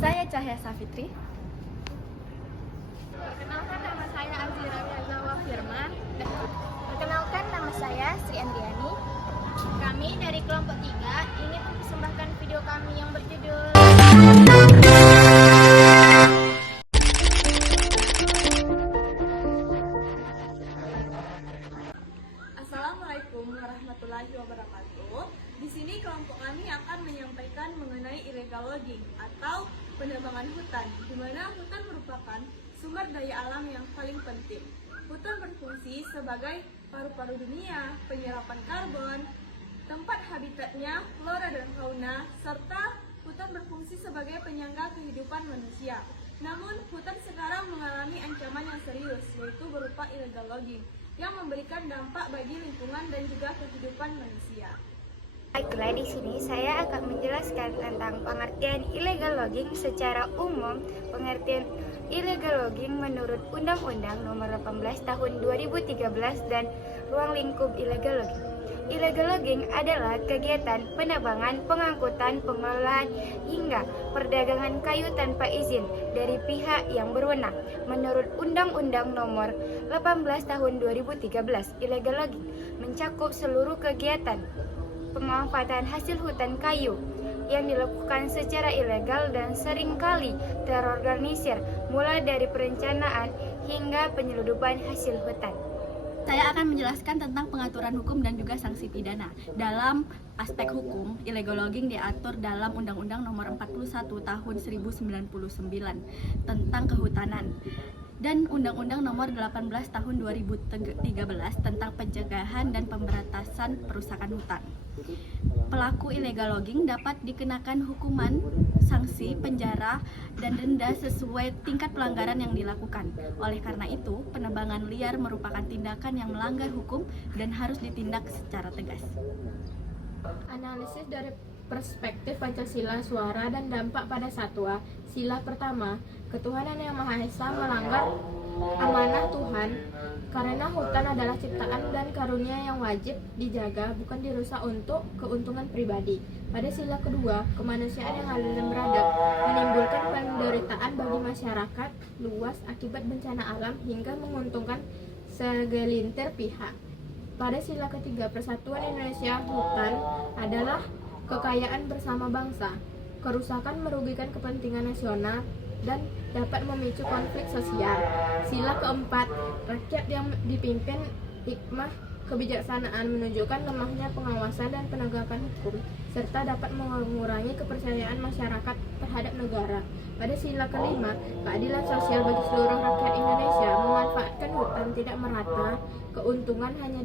Saya Cahya Safitri. Perkenalkan, nama saya Azira Zawa Firman. Perkenalkan, nama saya Sri Andriani. Kami dari kelompok 3 ingin mempersembahkan video kami yang berjudul Assalamualaikum warahmatullahi wabarakatuh. Di sini kelompok kami akan menyampaikan mengenai illegal logging atau penebangan hutan, di mana hutan merupakan sumber daya alam yang paling penting. Hutan berfungsi sebagai paru-paru dunia, penyerapan karbon, tempat habitatnya flora dan fauna, serta hutan berfungsi sebagai penyangga kehidupan manusia. Namun, hutan sekarang mengalami ancaman yang serius, yaitu berupa illegal logging, yang memberikan dampak bagi lingkungan dan juga kehidupan manusia. Baiklah, di sini saya akan menjelaskan tentang pengertian illegal logging secara umum. Pengertian illegal logging menurut Undang-Undang Nomor 18 Tahun 2013 dan Ruang Lingkup Illegal Logging. Illegal logging adalah kegiatan penebangan, pengangkutan, pengelolaan, hingga perdagangan kayu tanpa izin dari pihak yang berwenang. Menurut Undang-Undang Nomor 18 Tahun 2013, illegal logging mencakup seluruh kegiatan pemanfaatan hasil hutan kayu yang dilakukan secara ilegal dan seringkali terorganisir, mulai dari perencanaan hingga penyeludupan hasil hutan. Saya akan menjelaskan tentang pengaturan hukum dan juga sanksi pidana. Dalam aspek hukum, illegal logging diatur dalam Undang-Undang Nomor 41 Tahun 1999 tentang kehutanan dan Undang-Undang Nomor 18 Tahun 2013 tentang pencegahan dan pemberantasan perusakan hutan. Pelaku illegal logging dapat dikenakan hukuman, sanksi, penjara, dan denda sesuai tingkat pelanggaran yang dilakukan. Oleh karena itu, penebangan liar merupakan tindakan yang melanggar hukum dan harus ditindak secara tegas. analisis dari perspektif Pancasila, suara dan dampak pada satwa. Sila pertama, ketuhanan yang Maha Esa melanggar amanah Tuhan karena hutan adalah ciptaan dan karunia yang wajib dijaga, bukan dirusak untuk keuntungan pribadi. Pada sila kedua, kemanusiaan yang adil dan beradab menimbulkan penderitaan bagi masyarakat luas akibat bencana alam hingga menguntungkan segelintir pihak. Pada sila ketiga, persatuan Indonesia, hutan adalah kekayaan bersama bangsa. Kerusakan merugikan kepentingan nasional dan dapat memicu konflik sosial. Sila keempat, rakyat yang dipimpin hikmah kebijaksanaan menunjukkan lemahnya pengawasan dan penegakan hukum, serta dapat mengurangi kepercayaan masyarakat terhadap negara. Pada sila kelima, keadilan sosial bagi seluruh rakyat Indonesia, memanfaatkan hutan tidak merata, keuntungan hanya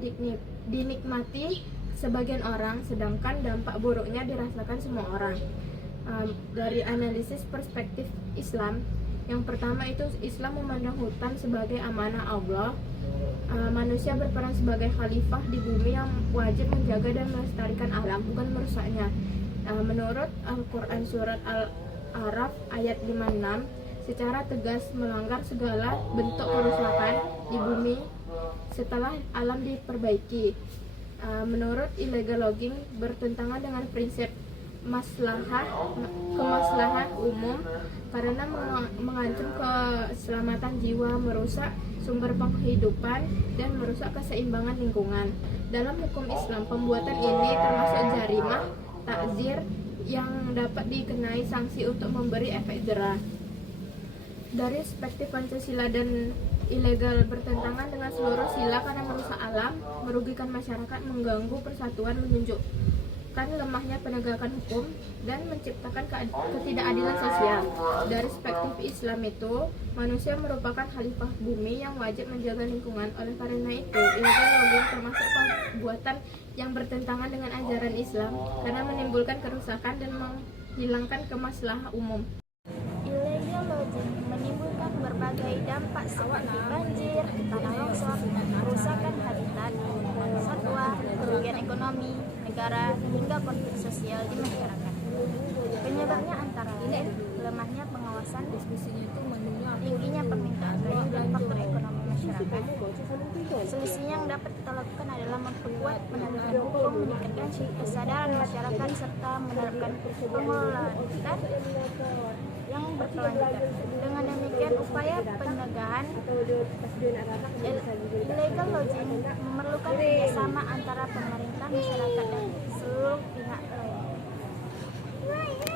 dinikmati sebagian orang, sedangkan dampak buruknya dirasakan semua orang. Dari analisis perspektif Islam, yang pertama itu Islam memandang hutan sebagai amanah Allah. Manusia berperan sebagai khalifah di bumi yang wajib menjaga dan melestarikan alam, bukan merusaknya. Menurut Al-Quran Surat Al-A'raf ayat 56, secara tegas melanggar segala bentuk kerusakan di bumi setelah alam diperbaiki. Menurut illegal logging bertentangan dengan prinsip kemaslahan umum karena mengancam keselamatan jiwa, merusak sumber penghidupan, dan merusak keseimbangan lingkungan. Dalam hukum Islam, pembuatan ini termasuk jarimah takzir yang dapat dikenai sanksi untuk memberi efek jerah. Dari perspektif Pancasila dan ilegal bertentangan dengan seluruh sila karena merusak alam, merugikan masyarakat, mengganggu persatuan, menunjukkan lemahnya penegakan hukum, dan menciptakan ketidakadilan sosial. Dari perspektif Islam itu, manusia merupakan khalifah bumi yang wajib menjaga lingkungan. Oleh karena itu, illegal logging termasuk perbuatan yang bertentangan dengan ajaran Islam karena menimbulkan kerusakan dan menghilangkan kemaslahatan umum. Illegal logging menimbulkan berbagai dampak seperti banjir, tanah longsor, kerusakan habitat satwa, kerugian ekonomi negara, hingga konflik sosial di masyarakat. Penyebabnya antara lain lemahnya pengawasan, tingginya permintaan kayu, dan faktor ekonomi masyarakat. masyarakat. Solusi yang dapat kita lakukan adalah memperkuat penegakan hukum, meningkatkan kesadaran masyarakat, serta menerapkan pengelolaan yang berkelanjutan. Dengan demikian, upaya pencegahan illegal logging memerlukan kerjasama antara pemerintah, masyarakat, dan seluruh pihak lainnya.